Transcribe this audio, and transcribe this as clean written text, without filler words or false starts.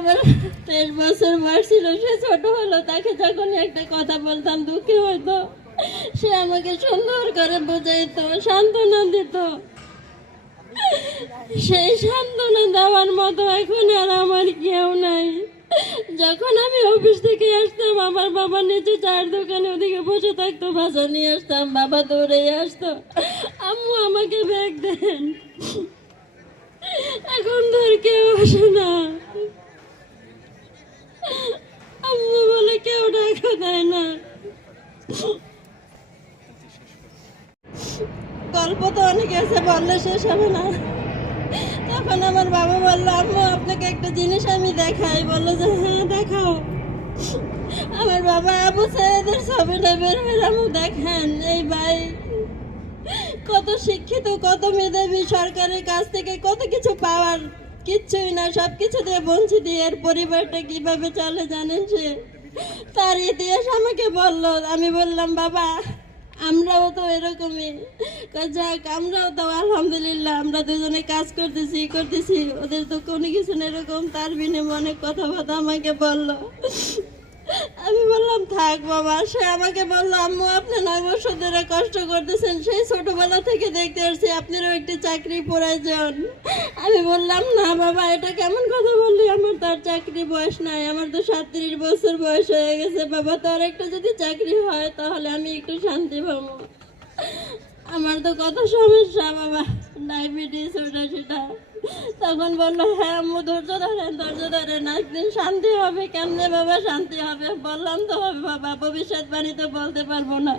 আমার 23 বছর বয়স ছিল, সে ছোট হলো, তাকে যখনই একটা কথা বলতাম দুঃখী হইতো, সে আমাকে সুন্দর করে বোঝাইতো, সান্ত্বনা দিত। সেই সান্ত্বনা দেওয়ার মতো এখন আর আমার কেউ নাই। যখন আমি অফিস থেকে আসতাম, আমার বাবা নিচে চায়ের দোকানে ওদিকে বসে থাকতো, ভাষা নিয়ে আসতাম, বাবা দৌড়ে আসতো, আম্মু আমাকে ব্যাগ দেন। এখন ধর কেউ আসে না, আম্মু বলে কেউ ডাকা দেয় না। গল্প তো অনেক আছে, বললে শেষ হবে না। তখন আমার বাবা বললো, আম্মু আপনাকে একটা জিনিস আমি দেখাই। বললো যে হ্যাঁ দেখাও। আমার বাবা আবু সাইদের ছবিটা বের হয়ে আম্মু দেখেন, এই ভাই কত শিক্ষিত, কত মেধাবী, সরকারের কাছ থেকে কত কিছু পাওয়ার কিচ্ছুই না, সবকিছু দিয়ে বঞ্চিত। এর পরিবারটা কিভাবে চলে জানেন সে? তার ইতিহাস আমাকে বললো। আমি বললাম বাবা আমরাও তো এরকমই। যাক, আমরাও তো আলহামদুলিল্লাহ, আমরা দুজনে কাজ করতেছি, ওদের তো কোনো কিছু না। এরকম তার বিনিময়ে অনেক কথাবার্তা আমাকে বললো। আমি বললাম থাক বাবা। সে আমাকে বললো, আম্মু আপনি 9 বছর ধরে কষ্ট করতেছেন, সেই ছোটবেলা থেকে দেখতে আসছি আপনারও একটি চাকরি প্রয়োজন। আমি বললাম না বাবা, এটা কেমন কথা বললি? আমার তো আর চাকরি বয়স নাই, আমার তো 37 বছর বয়স হয়ে গেছে বাবা। তোর একটা যদি চাকরি হয় তাহলে আমি একটু শান্তি পাবো। আমার তো কত সমস্যা বাবা, ডায়াবেটিস, ওটা সেটা। তখন বললো হ্যাঁ আম্মু ধৈর্য ধরেন, একদিন শান্তি হবে। কেমনে বাবা শান্তি হবে? বললাম তো হবে বাবা, ভবিষ্যৎবাণী তো বলতে পারবো না।